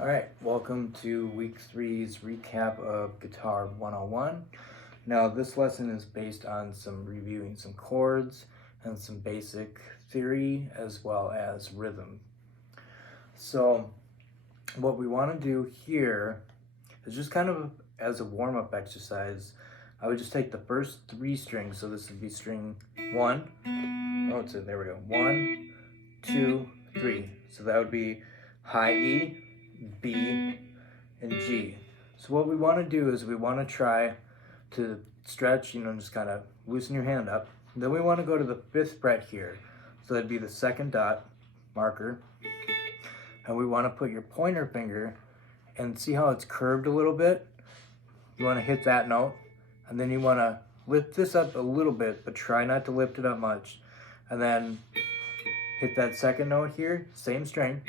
All right, welcome to week three's recap of Guitar 101. Now, this lesson is based on some reviewing some chords and some basic theory as well as rhythm. So, what we want to do here is just kind of as a warm up exercise. I would just take the first three strings, so this would be string one. Oh, there we go. 1, 2, 3. So that would be high E, B, and G. So what we want to do is we want to try to stretch, just kind of loosen your hand up. Then we want to go to the 5th fret here. So that'd be the second dot marker. And we want to put your pointer finger and see how it's curved a little bit. You want to hit that note. And then you want to lift this up a little bit, but try not to lift it up much. And then hit that second note here, same string.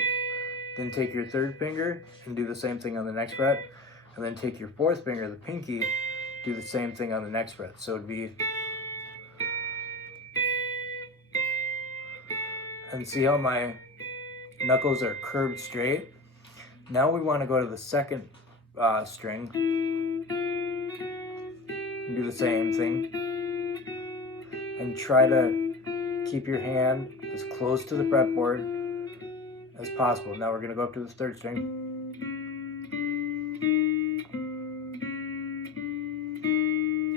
Then take your third finger and do the same thing on the next fret. And then take your fourth finger, the pinky, do the same thing on the next fret. So it'd be, and see how my knuckles are curved straight? Now we want to go to the second string and do the same thing. And try to keep your hand as close to the fretboard as possible. Now we're going to go up to the third string.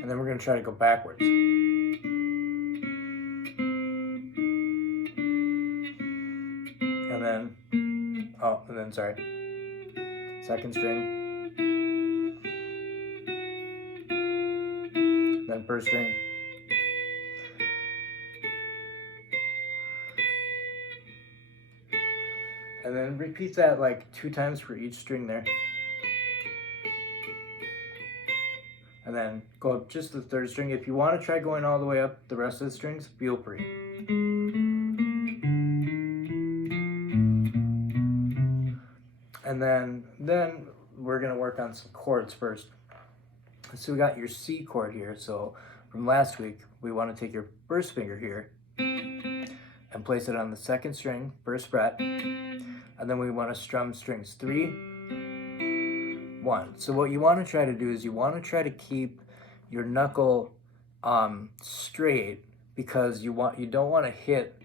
And then we're going to try to go backwards. And then, second string. Then first string. And then repeat that like 2 times for each string there. And then go up just the third string. If you want to try going all the way up the rest of the strings, feel free. And then we're going to work on some chords first. So we got your C chord here. So from last week, we want to take your first finger here and place it on the second string, first fret. And then we want to strum strings 3, 1. So what you want to try to do is you want to try to keep your knuckle straight, because you don't want to hit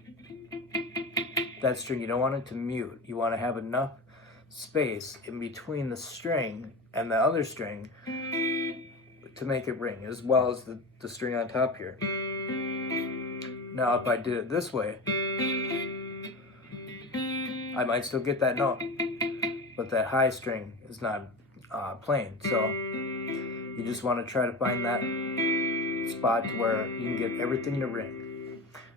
that string. You don't want it to mute. You want to have enough space in between the string and the other string to make it ring, as well as the string on top here. Now if I did it this way, I might still get that note, but that high string is not playing. So you just want to try to find that spot to where you can get everything to ring.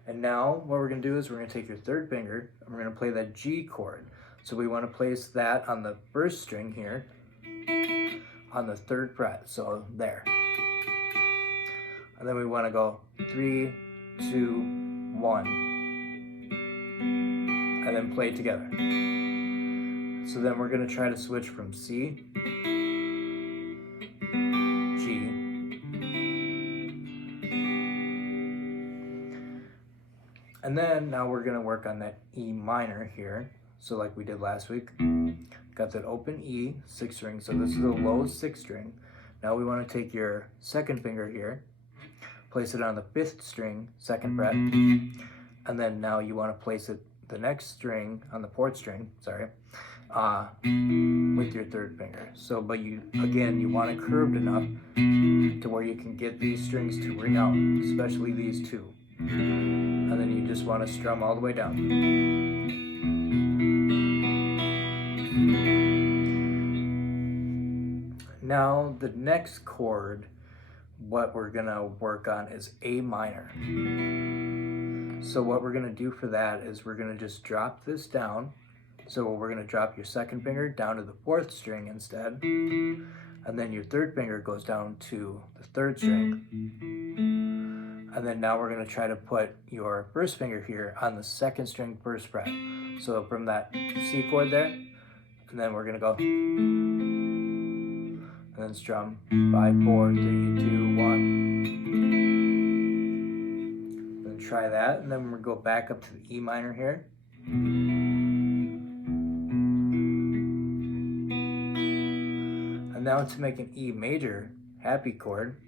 And now what we're going to do is we're going to take your third finger and we're going to play that G chord. So we want to place that on the first string here, on the third fret, so there. And then we want to go 3, 2, 1, and then play together. So then we're going to try to switch from C, G, and then now we're going to work on that E minor here. So like we did last week, got that open E, 6th string, so this is a low 6th string. Now we want to take your second finger here, place it on the 5th string, 2nd fret, and then now you want to place it the next string on the 4th string, with your third finger. So, but you want it curved enough to where you can get these strings to ring out, especially these two. And then you just want to strum all the way down. Now the next chord, what we're gonna work on is A minor. So what we're gonna do for that is we're gonna just drop this down. So we're gonna drop your second finger down to the 4th string instead. And then your third finger goes down to the 3rd string. And then now we're gonna try to put your first finger here on the 2nd string, 1st fret. So from that C chord there, and then we're gonna go, and then strum 5, 4, 3, 2, 1. Then try that, and then we'll go back up to the E minor here. now to make an E major happy chord,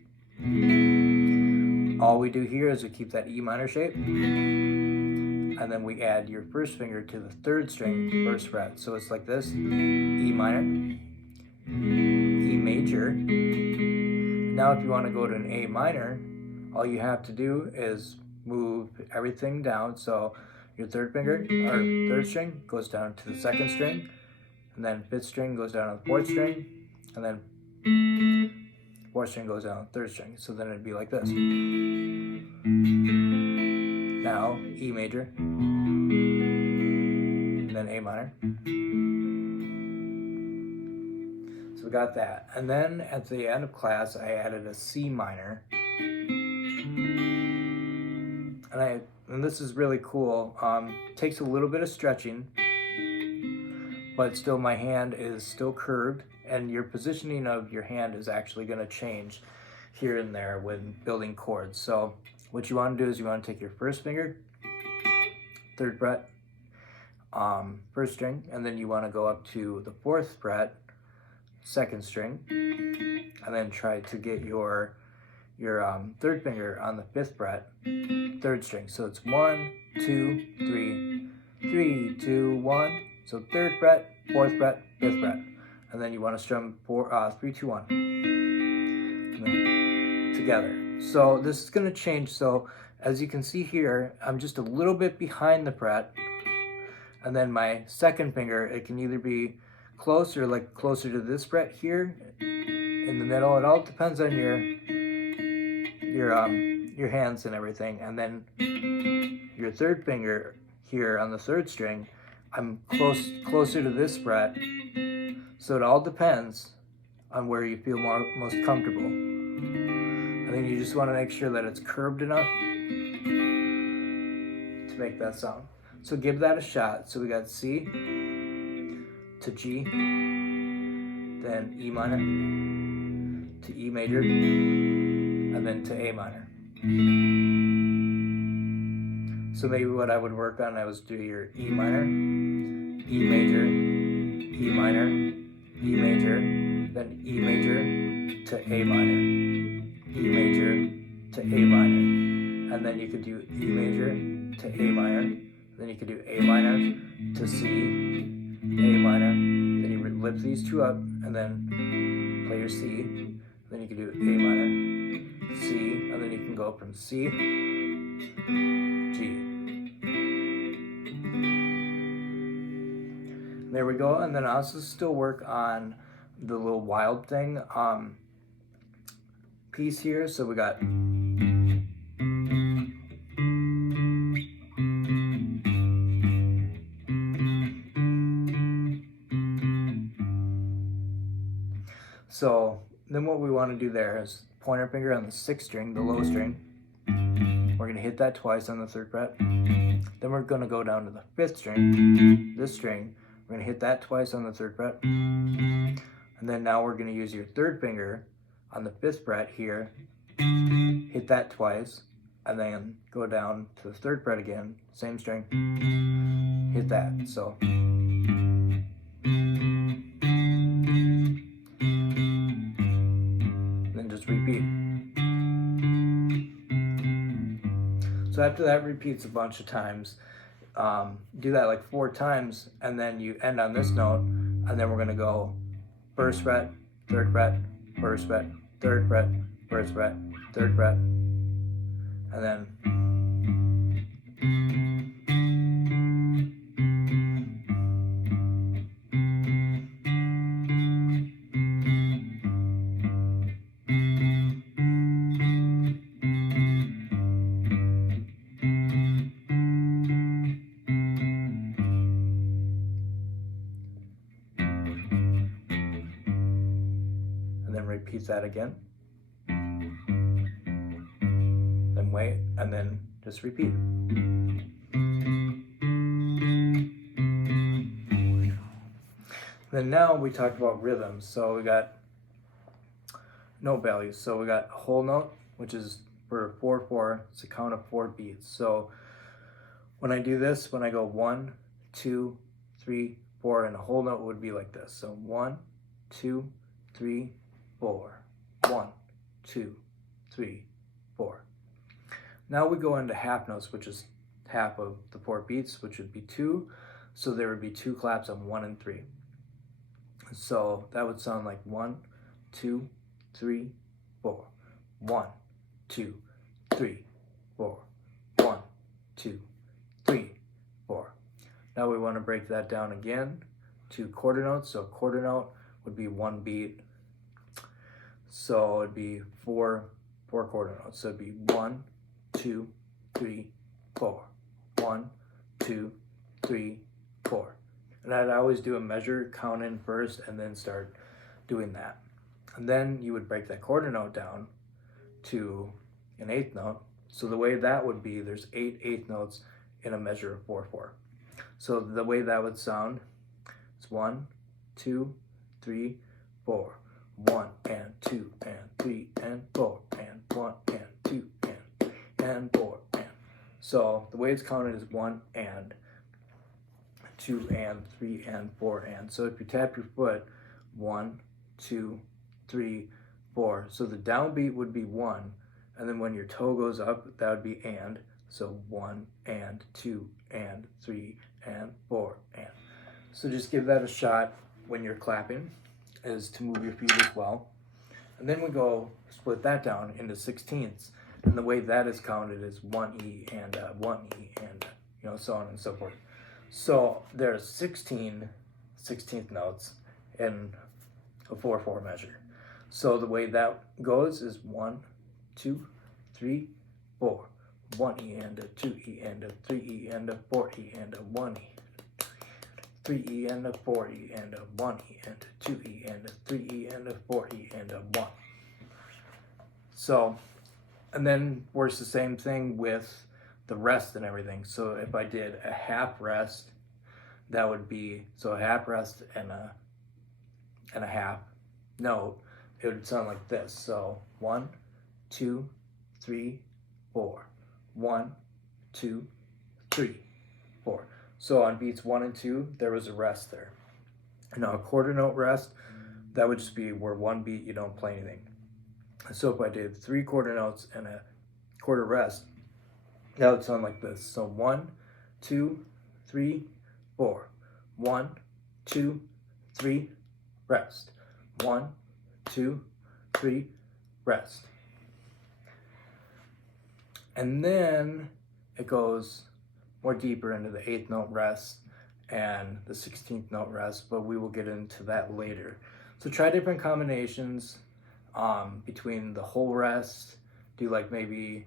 all we do here is we keep that E minor shape, and then we add your first finger to the 3rd string, 1st fret. So it's like this: E minor, E major. Now if you want to go to an A minor, all you have to do is move everything down. So your 3rd finger, or 3rd string, goes down to the 2nd string, and then 5th string goes down to the 4th string, and then 4th string goes down to the 3rd string. So then it'd be like this. Now E major, and then A minor. So we got that. And then at the end of class, I added a C minor. And this is really cool. Takes a little bit of stretching, but still my hand is still curved, and your positioning of your hand is actually going to change here and there when building chords. So what you want to do is you want to take your 1st finger, 3rd fret, 1st string, and then you want to go up to the 4th fret, 2nd string, and then try to get your 3rd finger on the 5th fret, 3rd string. So it's 1, 2, 3, 3, 2, 1. So 3rd fret, 4th fret, 5th fret, and then you want to strum 3, 2, 1, and then together. So this is going to change. So as you can see here, I'm just a little bit behind the fret, and then my 2nd finger, it can either be closer to this fret here in the middle. It all depends on your hands and everything. And then your 3rd finger here on the 3rd string, I'm closer to this fret. So it all depends on where you feel most comfortable. And then you just want to make sure that it's curved enough to make that sound. So give that a shot. So we got C to G, then E minor to E major, and then to A minor. So maybe what I would work on, I was do your E minor, E major, E minor, E major, then E major to A minor, E major to A minor, and then you could do E major to A minor, then you could do A minor to C, A minor, then you would lift these two up, and then play your C, then you can do A minor, C, and then you can go from C, G. There we go. And then I also still work on the little wild thing piece here. So we got so then what we want to do there is pointer finger on the 6th string, the low string. We're going to hit that twice on the 3rd fret. Then we're going to go down to the 5th string, this string. We're going to hit that twice on the 3rd fret. And then now we're going to use your 3rd finger on the 5th fret here, hit that twice, and then go down to the 3rd fret again, same string, hit that. So then just repeat. So after that repeats a bunch of times, do that like 4 times, and then you end on this note, and then we're going to go 1st fret, 3rd fret, 1st fret, 3rd fret, 1st fret, 3rd fret, and then repeat that again, then wait, and then just repeat. Then now we talked about rhythms. So we got note values. So we got a whole note, which is for 4/4. It's a count of 4 beats. So when I do this, when I go 1, 2, 3, 4, and a whole note would be like this. So 1, 2, 3, 4. 1, 2, 3, 4. Now we go into half notes, which is half of the 4 beats, which would be 2. So there would be 2 claps on 1 and 3. So that would sound like 1, 2, 3, 4. 1, 2, 3, 4. 1, 2, 3, 4. Now we want to break that down again to quarter notes. So quarter note would be 1 beat. So it'd be four quarter notes. So it'd be 1, 2, 3, 4. 1, 2, 3, 4. And I'd always do a measure, count in first, and then start doing that. And then you would break that quarter note down to an eighth note. So the way that would be, there's 8 eighth notes in a measure of 4/4. So the way that would sound is 1, 2, 3, 4. 1 and 2 and 3 and 4 and 1 and 2 and 4 and. So the way it's counted is 1 and 2 and 3 and 4 and. So if you tap your foot, 1, 2, 3, 4. So the downbeat would be 1, and then when your toe goes up, that would be and. So 1 and 2 and 3 and 4 and. So just give that a shot when you're clapping, is to move your feet as well. And then we go split that down into 16ths. And the way that is counted is 1E and 1E and so on and so forth. So there's 16 16th notes in a 4/4 measure. So the way that goes is 1, 2, 3, 4. 1E and a 2E and a 3E and a 4E and a 1E. 3E and a 4E and a 1E and a 2E and a 3E and a 4E and a 1. So, and then works the same thing with the rest and everything. So if I did a half rest, that would be, so a half rest and a half note, it would sound like this. So 1, 2, 3, 4. 1, 2, 3, 4. So on beats 1 and 2, there was a rest there. Now a quarter note rest, that would just be where 1 beat you don't play anything. So if I did 3 quarter notes and a quarter rest, that would sound like this. So 1, 2, 3, 4. 1, 2, 3, rest. 1, 2, 3, rest. And then it goes more deeper into the 8th note rest and the 16th note rest, but we will get into that later. So try different combinations between the whole rest. Do like maybe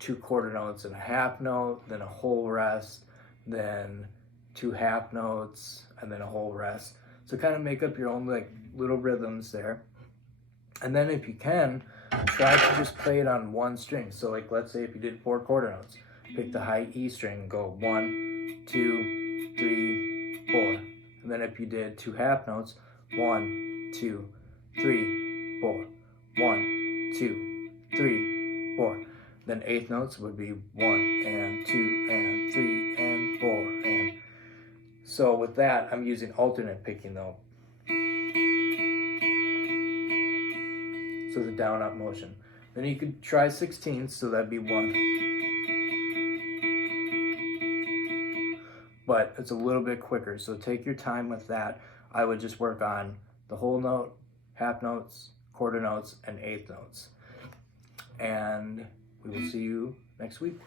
2 quarter notes and a half note, then a whole rest, then 2 half notes, and then a whole rest. So kind of make up your own like little rhythms there. And then if you can, try to just play it on one string. So like, let's say if you did 4 quarter notes, pick the high E string and go 1, 2, 3, 4. And then if you did 2 half notes, 1, 2, 3, 4. 1, 2, 3, 4. Then 8th notes would be 1 and 2 and 3 and 4 and. So with that, I'm using alternate picking though. So the down up motion. Then you could try 16ths, so that'd be 1. But it's a little bit quicker, so take your time with that. I would just work on the whole note, half notes, quarter notes, and 8th notes. And we will see you next week.